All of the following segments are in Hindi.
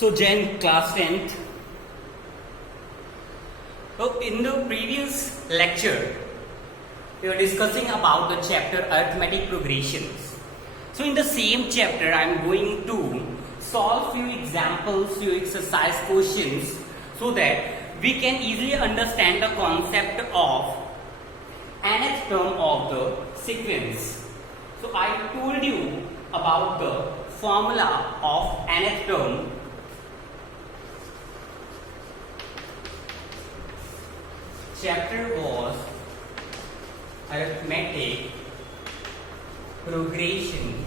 So Jen, class 10th. So in the previous lecture, we were discussing about the chapter arithmetic progressions. So in the same chapter, I am going to solve few examples, few exercise questions, so that we can easily understand the concept of nth term of the sequence. So I told you about the formula of nth term. Chapter was arithmetic progression.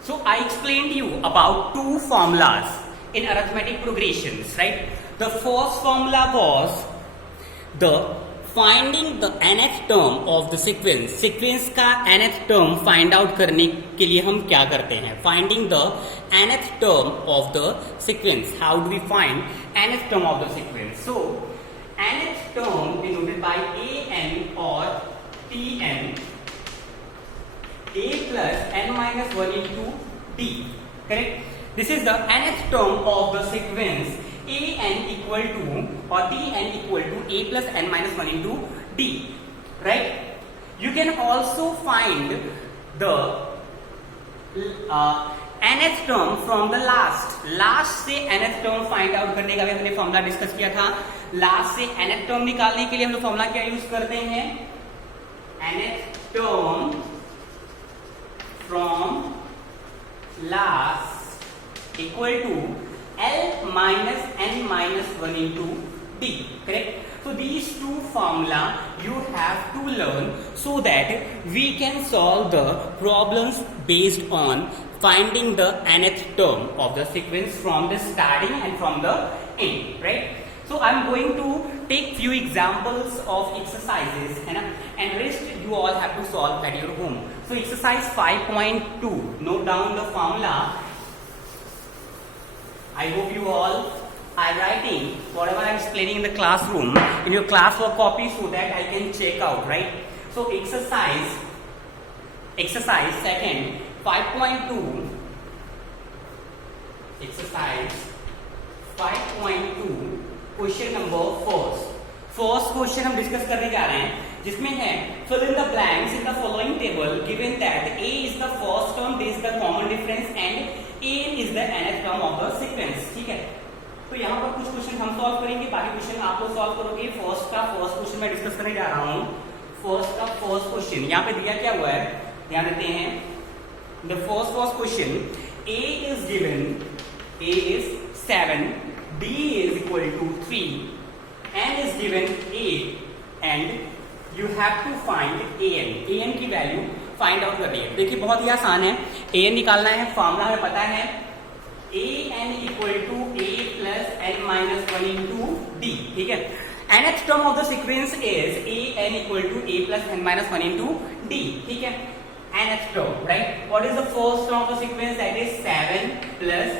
So I explained you about two formulas in arithmetic progressions, right? The first formula was the finding the nth term of the sequence. Sequence का nth term find out करने के लिए हम क्या करते हैं? Finding the nth term of the sequence. How do we find nth term of the sequence? So nth term denoted by an or tn, a plus n minus 1 into d. Correct? This is the nth term of the sequence an equal to or tn equal to a plus n minus 1 into d. Right? You can also find the nth term from the last से nth term find out करने का भी हमने फॉर्मूला डिस्कस किया था. लास्ट से nth term निकालने के लिए हम लोग फॉर्मूला क्या यूज करते हैं? nth term from last equal to L minus n minus 1 into d. Correct? So these two formula you have to learn so that we can solve the problems based on finding the nth term of the sequence from the starting and from the end. Right? So I'm going to take few examples of exercises and rest you all have to solve at your home. So exercise 5.2, note down the formula. I hope you all are writing whatever I am explaining in the classroom in your classwork copy so that I can check out, right? So exercise second 5.2, exercise 5.2, question number first question हम डिस्कस करने जा रहे हैं जिसमें है fill in the blanks in the following table given that a is the first term, this is the common difference and an is the nth term of the sequence. ठीक है, तो यहाँ पर कुछ क्वेश्चन हम सॉल्व करेंगे, बाकी क्वेश्चन आप लोग सॉल्व करोगे. फर्स्ट क्वेश्चन मैं डिस्कस करने जा रहा हूँ. फर्स्ट क्वेश्चन यहाँ पे दिया क्या हुआ है, ध्यान देते हैं. The first question a is given, a is 7, b is equal to 3, n is given 8 and you have to find an की वैल्यू फाइंड आउट करनी है. देखिए बहुत ही आसान है, an निकालना है. फॉर्मूला हमें पता है an equal to a plus n minus 1 into d. ठीक है, nth term of the sequence is an equal to a plus n minus 1 into d. ठीक है, nth term, right? What is the first term of the sequence? That is 7 plus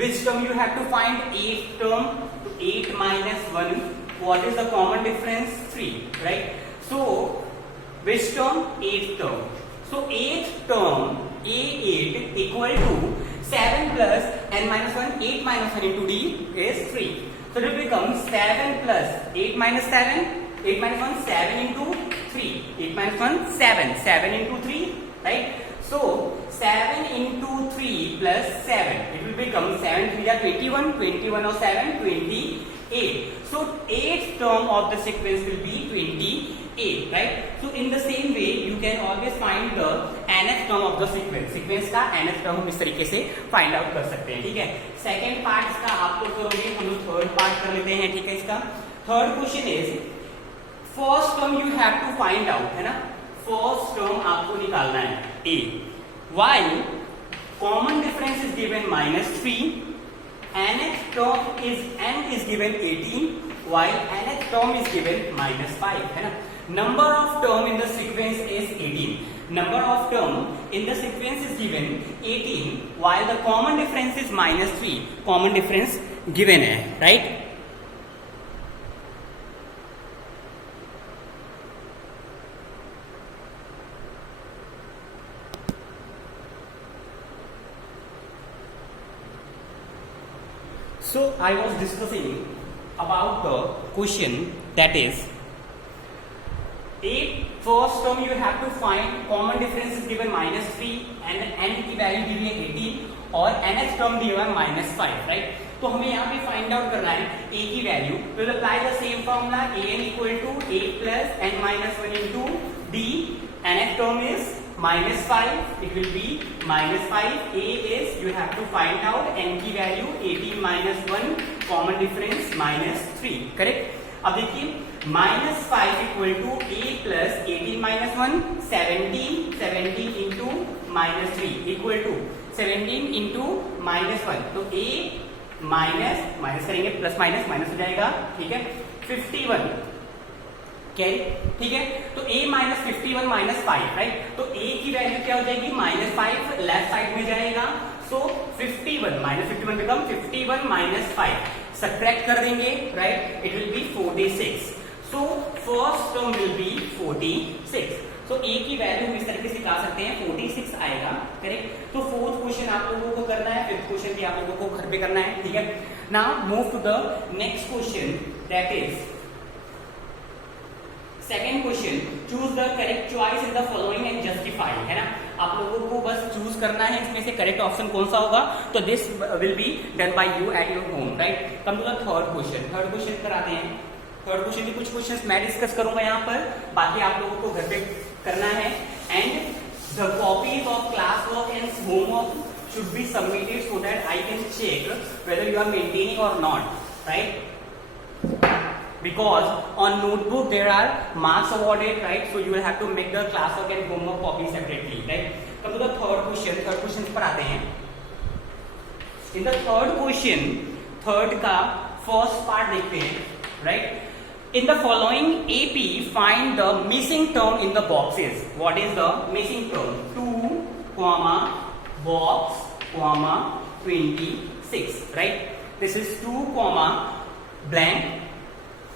which term you have to find? 8th term. 8 minus 1. What is the common difference? 3, right? So which term? 8th term. So 8th term a8 equal to 7 plus n minus 1. 8 minus 1 into d is 3. So it becomes 7 plus 8 minus 7. 8 minus 1, 7 into 3. 8 minus 1, 7. 7 into 3, right? So 7 into 3 plus 7. It will become 7 3 are 21. 21 or 7, 28. So 8th term of the sequence will be 28, right? So in the same way, you can always find the nth term of the sequence. Sequence का nth term हम इस तरीके से find out कर सकते हैं. ठीक है, सेकेंड पार्ट इसका आप लोग करोगे, हम लोग थर्ड पार्ट कर लेते हैं. ठीक है, इसका third question is first term you have to find out, है ना. फर्स्ट टर्म आपको निकालना है a. While common difference is given -3, nth term is n is given 18, while nth term is given -5, है ना. Number of term in the sequence is 18. Number of term in the sequence is given 18, while the common difference is -3. Common difference given है, right? So I was discussing about the question that is, first term you have to find common difference is given -3 and n की वैल्यू दी है 18 और nth टर्म दिया है -5, राइट। तो हमें यहाँ पे फाइंड आउट करना है a की वैल्यू। तो apply the same formula an equal to a plus n minus 1 into d, nth term is -5, it will be -5, a is you have to find out n की वैल्यू 18 minus 1, common difference -3, करेक्ट। अब देखिए -5 equal to a plus 18 minus 1 17 into -3 equal to 17 into -1, तो a माइनस करेंगे प्लस माइनस हो जाएगा, ठीक है 51, ठीक है। तो a माइनस 51 माइनस 5, राइट। तो a की वैल्यू क्या हो जाएगी -5, लेफ्ट साइड में जाएगा, सो 51 बिकम 51 माइनस 5, सब्ट्रैक्ट कर देंगे, right, it will B 46। So first term will B 46। तो a की वैल्यू इस तरीके से निकाल सकते हैं, 46 आएगा, करेक्ट। तो फोर्थ क्वेश्चन आप लोगों को करना है, फिफ्थ क्वेश्चन भी आप लोगों को घर पे करना है, ठीक है। Now move to the next question, that is second question, choose the correct choice in the following and justify, है ना। आप लोगों को बस चूज करना है इसमें से करेक्ट ऑप्शन कौन सा होगा। तो this will be done by you at your home, right. Come to the third question कराते हैं। थर्ड क्वेश्चन के कुछ क्वेश्चंस मैं डिस्कस करूंगा यहाँ पर, बाकी आप लोगों को घर पे करना है। And the copies of class work and homework should be submitted so that I can check whether you are maintaining और not, right. Because on notebook there are marks awarded, right? So you will have to make the classwork and homework copy separately, right? Come to the third question पर आते हैं। In the third question, third का first part देखते हैं, right? In the following AP, find the missing term in the boxes. What is the missing term? 2, box, 26, right? This is 2, blank,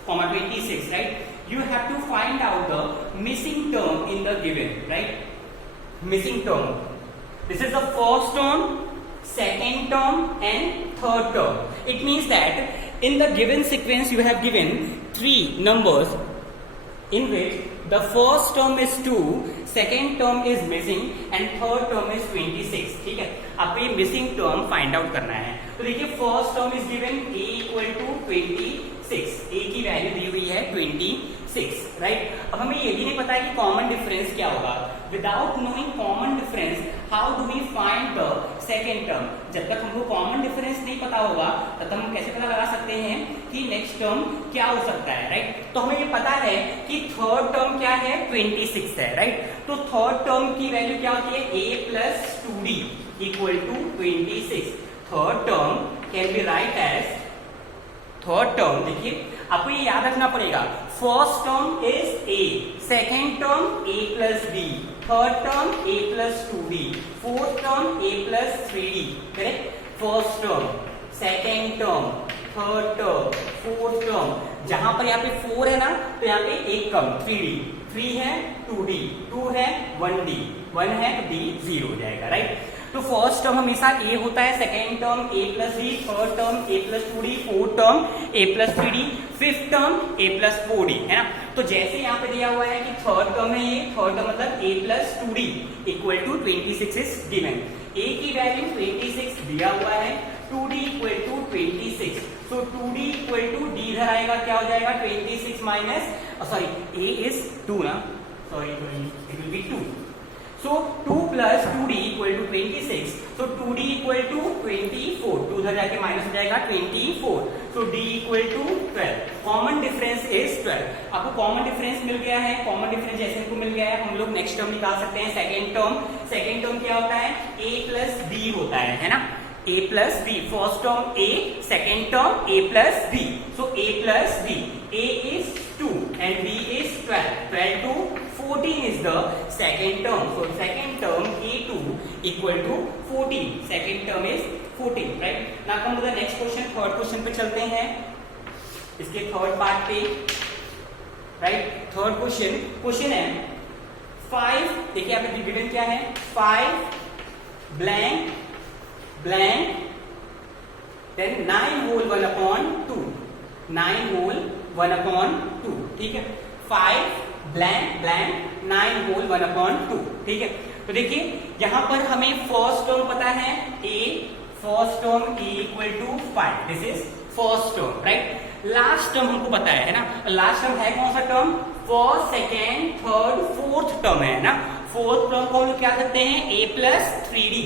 26, right? You have to find out the missing term in the given, right? Missing term. This is the first term, second term and third term. It means that in the given sequence you have given 3 numbers in which the first term is 2, second term is missing and third term is 26, ठीक है। आपको ये missing term find out करना है। तो देखिए first term is given a equal to 26, a की वैल्यू दी हुई है 26, राइट। अब हमें ये भी नहीं पता है कि कॉमन डिफरेंस क्या होगा। Without knowing common difference how do we find the second term. जब तक हमको कॉमन डिफरेंस नहीं पता होगा तब तक हम कैसे पता लगा सकते हैं कि नेक्स्ट टर्म क्या हो सकता है, राइट। तो हमें ये पता है कि थर्ड टर्म क्या है 26 है, राइट। तो थर्ड टर्म की वैल्यू क्या होती है a plus 2d equal to 26। Third term can be write as, third term देखिए आपको ये याद रखना पड़ेगा, first term is a, second term a plus b, third term a plus 2d, fourth term a plus 3d, correct. First term, second term, third term, fourth term, जहां पर यहाँ पे 4 है ना तो यहाँ पे एक कम 3d, 3 है 2d, 2 है 1d, 1 है तो d 0 हो जाएगा, राइट। तो फर्स्ट टर्म हमेशा a होता है, second term a plus b, third term a plus 2d, fourth term a plus 3d, fifth term a plus 4d, है ना। तो जैसे यहाँ पे दिया हुआ है कि थर्ड टर्म है ये, थर्ड टर्म मतलब a plus 2d equal to 26 is given. a की वैल्यू 26 दिया हुआ है, 2d equal to 26, so 2d equal to d इधर आएगा, क्या हो जाएगा 26 माइनस, सॉरी a इज 2 ना, sorry it will B 2, so 2 plus 2d equal to 26, so 2d equal to 24, 2 उधर जाके माइनस हो जाएगा 24, so d equal to 12, common difference is 12। आपको कॉमन डिफरेंस मिल गया है, कॉमन डिफरेंस जैसे इनको मिल गया है हम लोग नेक्स्ट टर्म निकाल सकते हैं, सेकेंड टर्म क्या होता है a प्लस b होता है ना, a plus b, first term a, second term a plus b, so a plus b, a is 2 and b is 12, 12 to 14 is the second term, so second term a2 equal to 14, second term is 14, right। now come to the next question, third question पे चलते हैं, इसके थर्ड पार्ट पे, राइट। थर्ड क्वेश्चन है 5, देखिए यहाँ पे गिवन क्या है 5 blank blank then 9 whole 1/2, 9 whole 1/2, ठीक है। 5 ब्लैंक ब्लैंक 9 होल 1/2, ठीक है। तो देखिए यहां पर हमें फर्स्ट टर्म पता है a, first term a equal to 5, this is first term, right. Last term हमको पता है ना, लास्ट टर्म है कौन सा term, first, second, third, fourth term है ना। फोर्थ टर्म को हम क्या करते हैं, a plus 3d,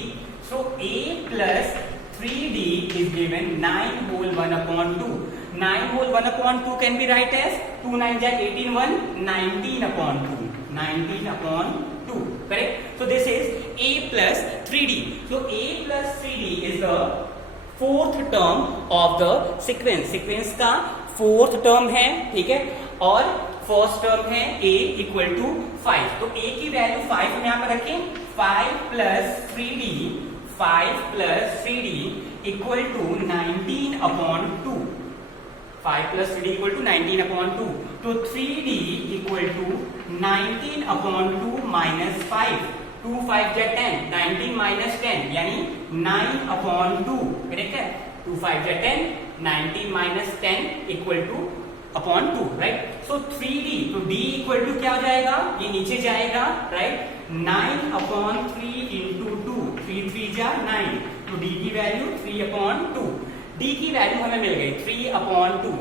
so a plus 3d is given 9 whole 1/2. 9 whole 1/2 can be write as 2 9 ja 18 1 19/2, 19/2, correct. So this is a plus 3d. So a plus 3d is the fourth term of the sequence. Sequence का fourth term है, ठीक है, और फर्स्ट टर्म है a इक्वल टू 5. तो a की वैल्यू 5 हम यहाँ पर रखें, 5 plus 3d, 5 plus 3d equal to 19/2. 5 plus 3d equal to 19/2. तो 3d इक्वल टू 19/2 माइनस 5. 2 5 जा 10, 19 माइनस 10 यानी 9/2, करेक्ट है। 2 5 जा 10, 19 minus 10 equal to upon 2, right. So 3d, तो d इक्वल टू क्या हो जाएगा, ये नीचे जाएगा, राइट। 9/3 इंटू 2, 3 3 जा 9, तो d की वैल्यू 3/2. d की वैल्यू हमें मिल गई 3/2.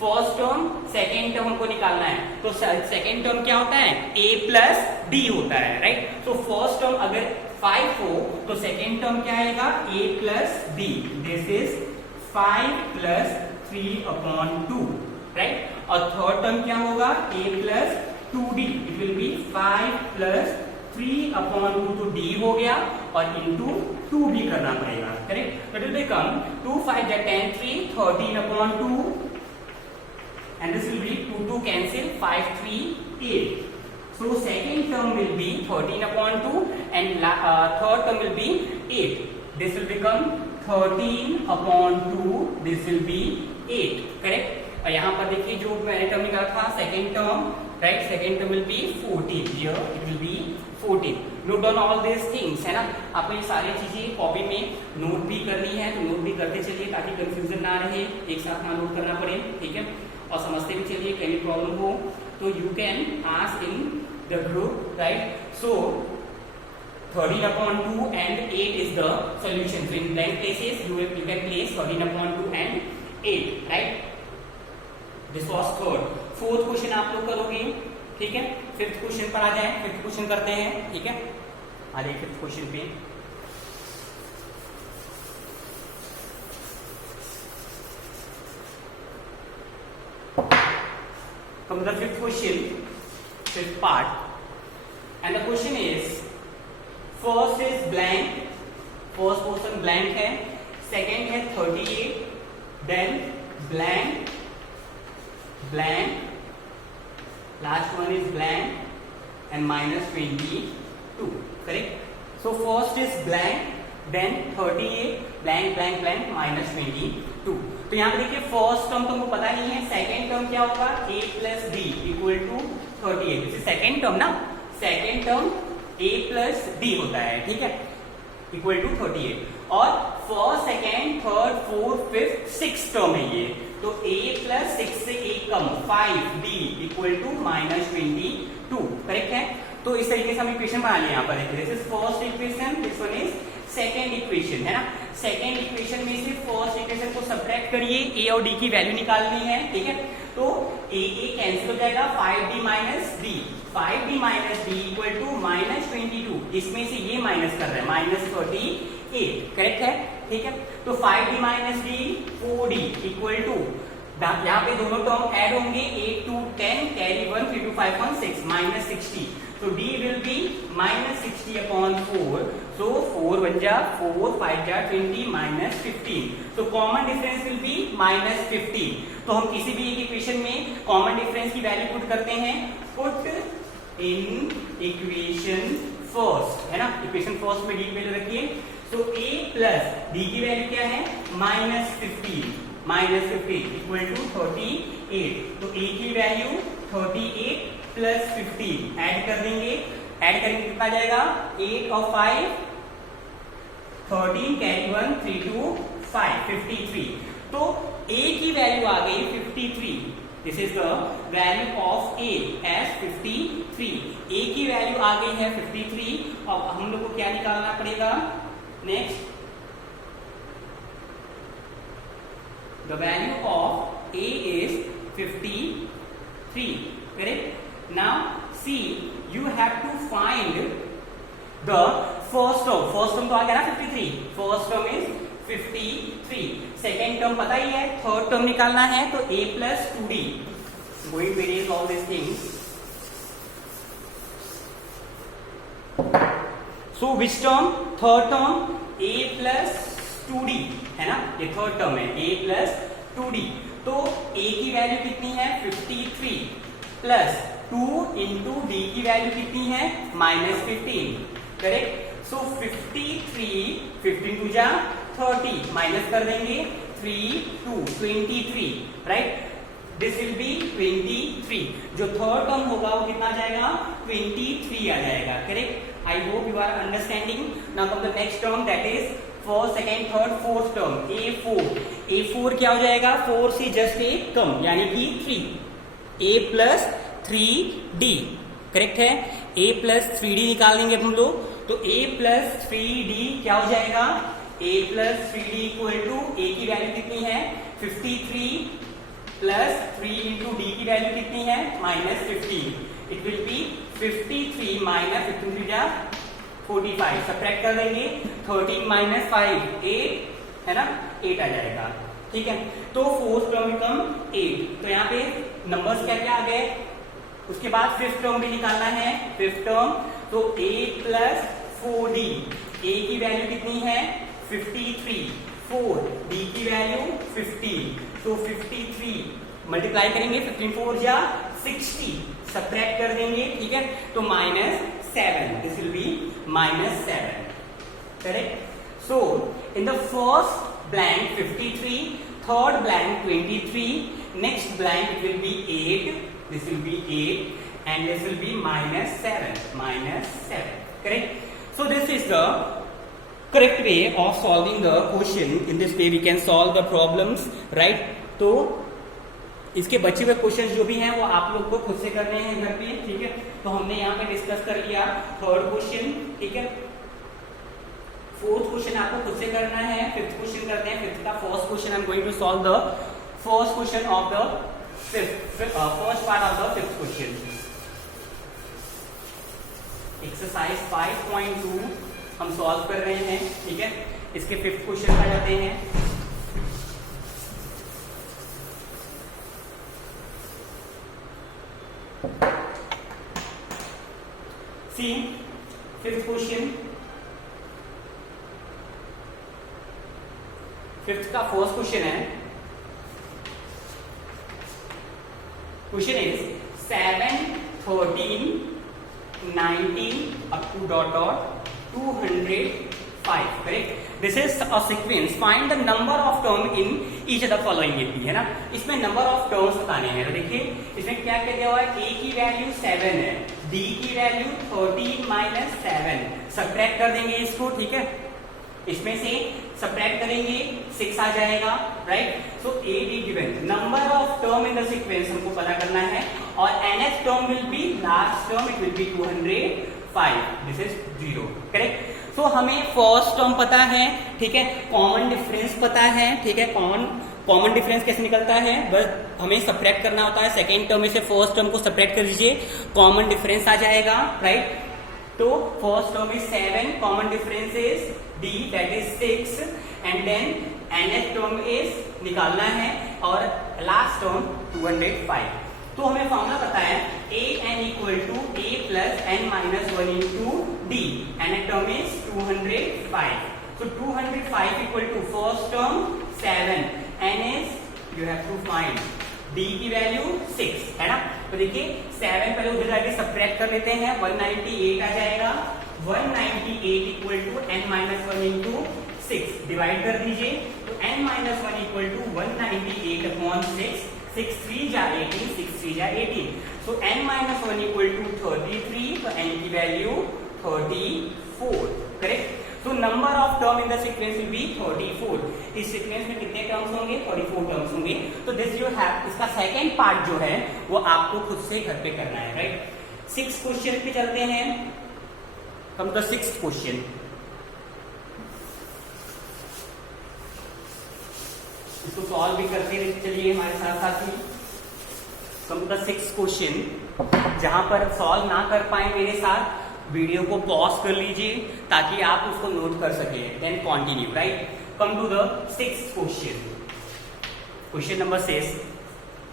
फर्स्ट टर्म, सेकेंड टर्म हमको निकालना है, तो सेकेंड टर्म क्या होता है, a प्लस d होता है, राइट। तो फर्स्ट टर्म अगर 5 हो तो सेकेंड टर्म क्या आएगा, a plus d, this is 5 plus 3/2, right. और थर्ड टर्म क्या होगा, a plus 2d, it will B 5 plus 3/2, तो d हो गया और इंटू 2 भी करना पड़ेगा, करेक्ट। इट विल बिकम 2 5 जा 10 3 13/2, and this will be 2 2 cancel, 5 3 8. So second term will be 13/2 and third term will be 8. This will become 13/2, this will be 8, correct. और यहाँ पर देखिए जो मैंने टर्म निकाला था second term, right, second term will B 14, here it will B 14. Note down all this things, है ना। आपको ये सारी चीजें कॉपी में नोट भी करनी है, तो नोट भी करते चलिए ताकि कंफ्यूजन ना रहे, एक साथ ना नोट करना पड़े, ठीक है। और समझते भी चलिए, कहीं प्रॉब्लम हो तो you can ask in the group, right. So 13/2 and 8 is the solution. So in blank places you can place 13/2 and 8, right. This was third. Fourth question आप लोग करोगे, ठीक है। फिफ्थ क्वेश्चन पर आ जाए, फिफ्थ क्वेश्चन करते हैं, ठीक है। आ जाइए फिफ्थ क्वेश्चन पे। Come to the fifth question, fifth part, and the question is, first is blank, first portion blank है, second है 38, then blank, blank, last one is blank and minus 22, correct. So first is blank, then 38, blank blank blank minus 22. तो यहाँ पे देखिए फर्स्ट टर्म तुमको पता नहीं है, सेकेंड टर्म क्या होगा, a plus d equal to 38, second term ना, second term a plus d होता है, ठीक है, इक्वल टू 38. और first second third fourth fifth six term है ये, तो a प्लस 6 से एक कम 5d equal to minus 22, correct है। तो इस तरीके से हम इक्वेशन बना लिए यहाँ पर, देखिए this is first equation, this one is second equation, है ना। सेकेंड इक्वेशन में से फर्स्ट इक्वेशन को सब्ट्रैक्ट करिए, a और d की वैल्यू निकालनी है, ठीक है। तो a कैंसिल हो जाएगा, 5d minus d, 5d minus d equal to minus 22, इसमें से ये माइनस कर रहे हैं माइनस 38, करेक्ट है, ठीक है। तो 5d minus d 4d equal to, यहाँ पे दोनों टर्म ऐड होंगे, 8 2 10 carry 1 3 2 5 1 6 minus 60. So d will be minus 60/4. So 4 1 जा 4, 5 जा 20 minus 15. So common difference will be minus 15. तो हम किसी भी एक इक्वेशन में कॉमन डिफरेंस की वैल्यू पुट करते हैं, पुट इन इक्वेशन फर्स्ट, है ना। इक्वेशन फर्स्ट में डी की वैल्यू रखिए। तो a प्लस d की वैल्यू क्या है, माइनस 15, माइनस 15 इक्वल टू 38. तो a की वैल्यू 38 प्लस 15 ऐड कर देंगे, ऐड करेंगे कितना जाएगा, 8 और 5 13 कैरी 1 3 2 53। तो a की वैल्यू आ गई 53। This is the value of a as 53। a की वैल्यू आ गई है 53। अब हम लोग को क्या निकालना पड़ेगा? Next, the value of a is 53, correct? Now see, you have to find the first term. First term तो आ गया ना 53, first term is 53। Second term पता ही है, थर्ड टर्म निकालना है तो a plus 2d। Going to erase all these things. So which term? Third term, a plus 2d है ना, ये थर्ड टर्म है, a plus 2d। तो a की वैल्यू कितनी है 53 प्लस 2 इंटू d की वैल्यू कितनी है -15, करेक्ट? सो 53, 15 टू जा 30, माइनस कर देंगे 3 2 23, राइट? This will B 23। जो थर्ड टर्म होगा वो कितना आ जाएगा? 23 आ जाएगा, correct? I hope you are understanding. Now come the next term, that is first, second, third, fourth term, a4। a4 क्या हो जाएगा? 4 से जस्ट एक कम, यानी कि 3, a प्लस 3d, करेक्ट है? a प्लस 3d निकाल देंगे हम लोग, तो a प्लस 3d क्या हो जाएगा? a plus 3d equal to a की वैल्यू कितनी है 53 प्लस 3 इंटू d की वैल्यू कितनी है -15। इट विल बी 53 माइनस 53 जा 45, सब्ट्रैक्ट कर देंगे 13 माइनस 5 8 है ना, 8 आ जाएगा, ठीक है? तो फोर्थ टर्म बिकम 8। तो यहाँ पे नंबर्स क्या क्या आ गए? उसके बाद फिफ्थ टर्म भी निकालना है, फिफ्थ टर्म, तो a प्लस 4d, a की वैल्यू कितनी है 53, 4 d की वैल्यू 15, तो 53 मल्टीप्लाई करेंगे 15 4 जा 60, सब्ट्रैक्ट कर देंगे, ठीक है? तो -7, this will B -7, correct? So in the first blank 53, third blank 23, next blank it will B 8, this will be 8 and this will be -7, correct? So this is the correct way of solving the question. In this way we can solve the problems, right? तो इसके बचे हुए क्वेश्चंस जो भी हैं वो आप लोग को खुद से करने हैं घर पे, ठीक है? तो हमने यहाँ पे डिस्कस कर लिया थर्ड क्वेश्चन, ठीक है? फोर्थ क्वेश्चन आपको खुद से करना है, फिफ्थ क्वेश्चन करते हैं। फिफ्थ का first question I am going to solve the first question of the first part of the fifth question. Exercise 5.2 हम सॉल्व कर रहे हैं, ठीक है? इसके फिफ्थ क्वेश्चन आ जाते हैं। सी फिफ्थ क्वेश्चन, फिफ्थ का फर्स्ट क्वेश्चन है। Question is 7, 13, 19 up to dot 205, correct? This is a sequence. Find the number of term in each of the following AP, है ना? इसमें number of terms बताने हैं। तो देखिए इसमें क्या क्या दिया हुआ है? A की वैल्यू 7 है, D की वैल्यू 13 माइनस 7, सब्ट्रैक्ट कर देंगे इसको, ठीक है? इसमें से सब्ट्रैक्ट करेंगे 6 आ जाएगा, right? So 8 is given. Number of term in the sequence हमको पता करना है, और nth term will be last term, it will be 205, this is 0, correct? So हमें फर्स्ट टर्म पता है, ठीक है? कॉमन डिफरेंस पता है, ठीक है? कॉमन डिफरेंस कैसे निकलता है? बस हमें सब्ट्रैक्ट करना होता है, सेकेंड टर्म में से फर्स्ट टर्म को सब्ट्रैक्ट कर दीजिए, कॉमन डिफरेंस आ जाएगा, राइट? तो first term is 7, common difference is d, that is 6, and then nth term is निकालना है, और लास्ट टर्म 205। तो हमें फॉर्मूला पता है an equal to a plus n minus 1 into d, nth term is 205। so 205 equal to first term 7, n is you have to find d की वैल्यू 6, है ना? तो देखिए 7 पहले उधर जाके सब्ट्रैक्ट कर लेते हैं, 198 आ जाएगा। 198 equal to n minus 1 into 6, divide कर दीजिए, तो n minus 1 equal to 198 upon 6, 6 3 जा 18, 6 3 जा 18, so n minus 1 equal to 33, तो n की value 34, correct? So number of term in the sequence will be 34। इस सीक्वेंस में कितने टर्म्स होंगे? 34 टर्म्स होंगे। तो दिस यू हैव, इसका सेकेंड पार्ट जो है वो आपको खुद से घर पे करना है, राइट। 6th क्वेश्चन पे चलते हैं। Come to the 6th question. इसको सॉल्व भी करते चलिए हमारे साथ साथ ही। Come to the 6th question. जहां पर सॉल्व ना कर पाए मेरे साथ, वीडियो को पॉज कर लीजिए ताकि आप उसको नोट कर सके, then continue, right. Come to the 6th question. Question number 6।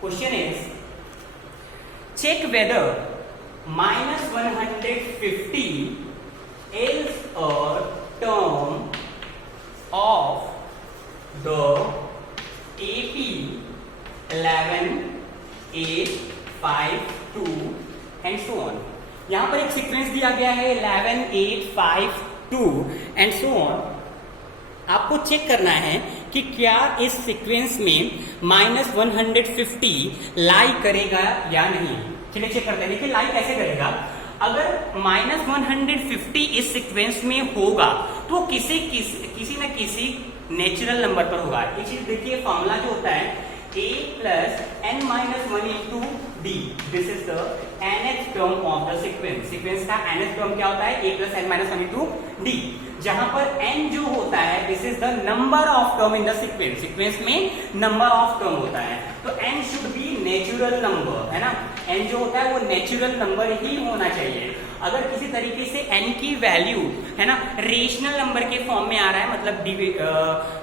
Question is check whether -150 is a term of the AP 11, 8, 5, 2 and so on। यहां पर एक सीक्वेंस दिया गया है 11, 8, 5, 2 एंड सो ऑन। आपको चेक करना है कि क्या इस सीक्वेंस में -150 लाई करेगा या नहीं। चलिए चेक करते हैं। देखिए लाई कैसे करेगा। अगर -150 इस सीक्वेंस में होगा तो किसी न किसी नेचुरल नंबर पर होगा। ये चीज देखिए, फॉर्मूला जो होता है a plus n-1 into d, this is the nth term of the sequence। Sequence का nth term क्या होता है? a plus n-1 into d, जहां पर n जो होता है this is the number of term in the sequence। Sequence में number of term होता है, तो n should be natural number, है ना। n जो होता है वो नेचुरल नंबर ही होना चाहिए। अगर किसी तरीके से n की वैल्यू, है ना, रेशनल नंबर के फॉर्म में आ रहा है, मतलब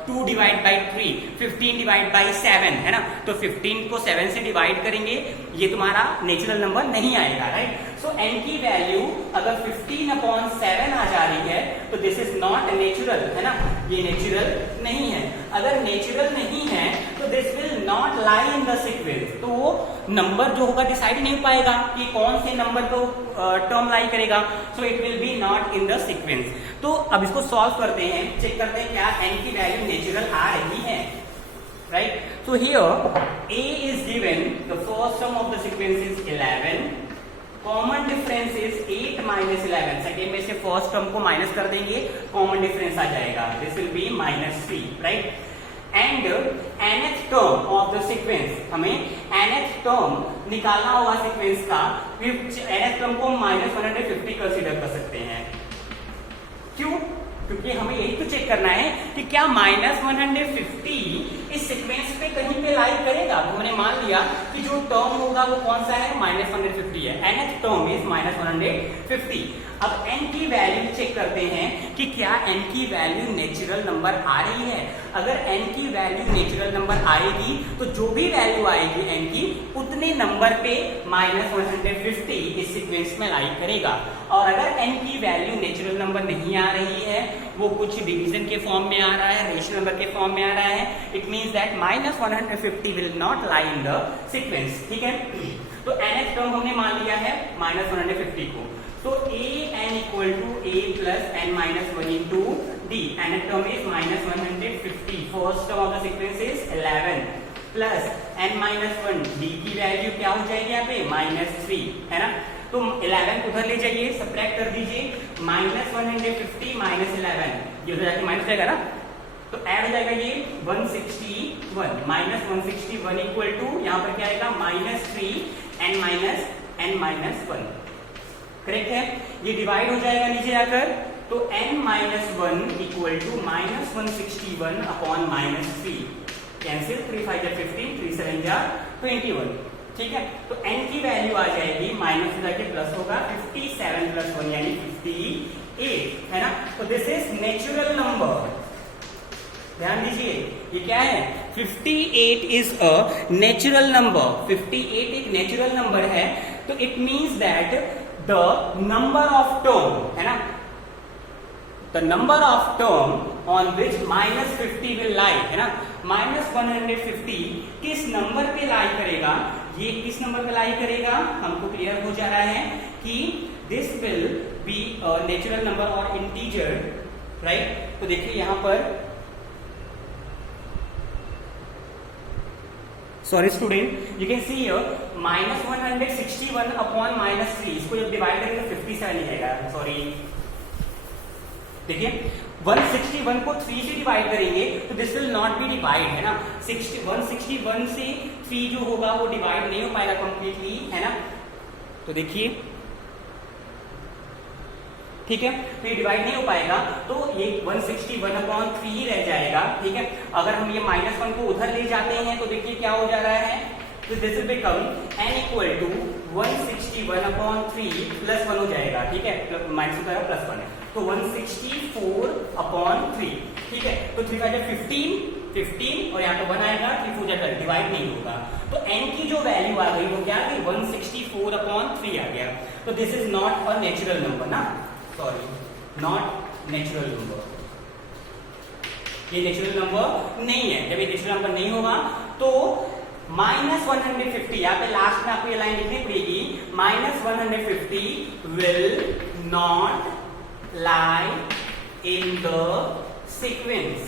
2 डिवाइड बाई 3, 15 डिवाइड बाई 7, है ना, तो 15 को 7 से डिवाइड करेंगे, ये तुम्हारा नेचुरल नंबर नहीं आएगा, राइट। सो n की वैल्यू अगर 15/7 आ जा रही है तो दिस इज नॉट नेचुरल, है ना, ये नेचुरल नहीं है। अगर नेचुरल नहीं है तो this will not lie in the sequence. तो वो नंबर जो होगा डिसाइड नहीं पाएगा कि कौन से नंबर को टर्म लाई करेगा, so it will B not in the sequence. तो अब इसको सॉल्व करते हैं, चेक करते हैं क्या n की वैल्यू नेचुरल आ रही है, right. So here a is given, the first term of the sequence is 11, common difference is 8 - 11। Second में से फर्स्ट टर्म को माइनस कर देंगे, कॉमन डिफरेंस आ जाएगा, this will B -3, right. And nth term of the sequence, हमें nth टर्म निकालना होगा सीक्वेंस का, nth टर्म को -150 कंसीडर कर सकते हैं। क्यों? क्योंकि हमें यही तो चेक करना है कि क्या -150 इस सीक्वेंस पे कहीं पे लाई करेगा। तो हमने मान लिया कि जो टर्म होगा वो कौन सा है? -150 है। nth term is -150। अब n की वैल्यू चेक करते हैं कि क्या n की वैल्यू नेचुरल नंबर आ रही है। अगर n की वैल्यू नेचुरल नंबर आएगी तो जो भी वैल्यू आएगी n की, उतने नंबर पे -150 इस सीक्वेंस में लाई करेगा। और अगर n की वैल्यू नेचुरल नंबर नहीं आ रही है, वो कुछ डिवीजन के फॉर्म में आ रहा है, रेशनल नंबर के फॉर्म में आ रहा है, it means that -150 will not lie in the sequence, ठीक है। तो nth टर्म हमने मान लिया है -150 को। So an equal to a plus n-1 into d, nth term is -150, first term of the sequence is 11 plus n-1, d की वैल्यू क्या हो जाएगी यहाँ पे? -3, है ना। तो 11 उधर ले जाइए, सब्ट्रैक्ट कर दीजिए, -150 -11, ये हो जाके माइनस जाएगा ना, तो ऐड हो जाएगा ये 161, -161 इक्वल टू यहाँ पर क्या आएगा? -3 n-1, करेक्ट है। ये डिवाइड हो जाएगा नीचे आकर, तो n-1 equal to -161 upon -3, cancel, 3 5 जा 15, 3 7 जा 21, ठीक है। तो n की वैल्यू आ जाएगी, माइनस हो जाके प्लस होगा, 57 + 1 यानी 58, है ना। तो दिस इज नेचुरल नंबर, ध्यान दीजिए, ये क्या है? 58 इज अ नेचुरल नंबर। 58 एक नेचुरल नंबर है, तो it means that the number of term, है ना, the number of term on which -50 will lie, है ना। -150 किस नंबर पे लाई करेगा? ये किस नंबर पे लाई करेगा हमको क्लियर हो जा रहा है कि this will be a natural number और इंटीजर, राइट। तो देखिए यहां पर, sorry student, you can see here -161 upon -3, इसको जब डिवाइड करेंगे तो 57 ही आएगा, सॉरी देखिए 161 को 3 से डिवाइड करेंगे तो this will not be divide, है ना। 161 से 3 जो होगा वो डिवाइड नहीं हो पाएगा कंप्लीटली, है ना। तो देखिए ठीक है, तो ये डिवाइड नहीं हो पाएगा, तो ये 161/3 रह जाएगा, ठीक है। अगर हम ये -1 को उधर ले जाते हैं तो देखिए क्या हो जा रहा है, तो this will become n equal to 161/3 plus 1 हो जाएगा, ठीक है, माइनस का प्लस 1 है, तो 164/3, ठीक है। तो 3 5 15 और यहाँ पे 1 आएगा, 3 4 12, डिवाइड नहीं होगा, तो n की जो वैल्यू आ गई वो क्या आ गई, 164/3 आ गया। तो this is not a natural number ना, सॉरी, नॉट नेचुरल नंबर, ये नेचुरल नंबर नहीं है। जब ये नेचुरल नंबर नहीं होगा तो -150, यहाँ पे लास्ट में आपको ये लाइन लिखनी पड़ेगी, -150 will not lie in the sequence,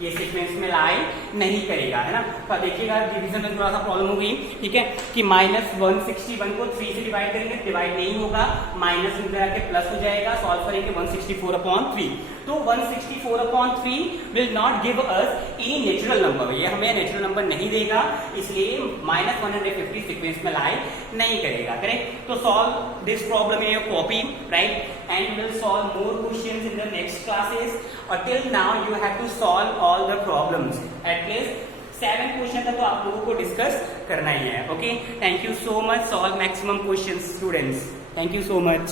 ये सीक्वेंस में लाई नहीं करेगा, है ना। तो देखिएगा डिवीजन में थोड़ा सा प्रॉब्लम हो गई, ठीक है, कि -161 को 3 से डिवाइड करेंगे, डिवाइड नहीं होगा, माइनस में आके प्लस हो जाएगा, सॉल्व करेंगे 164/3, तो 164/3 will not give us any natural number, ये हमें नेचुरल नंबर नहीं देगा, इसलिए -150 सीक्वेंस में लाई नहीं करेगा, करेक्ट। तो solve this problem in your copy, right, and will solve more questions in the next classes, और till now you have to solve all the problems, at least 7 question का तो आप लोगों को डिस्कस करना ही है, okay. Thank you so much, solve maximum questions students, thank you so much.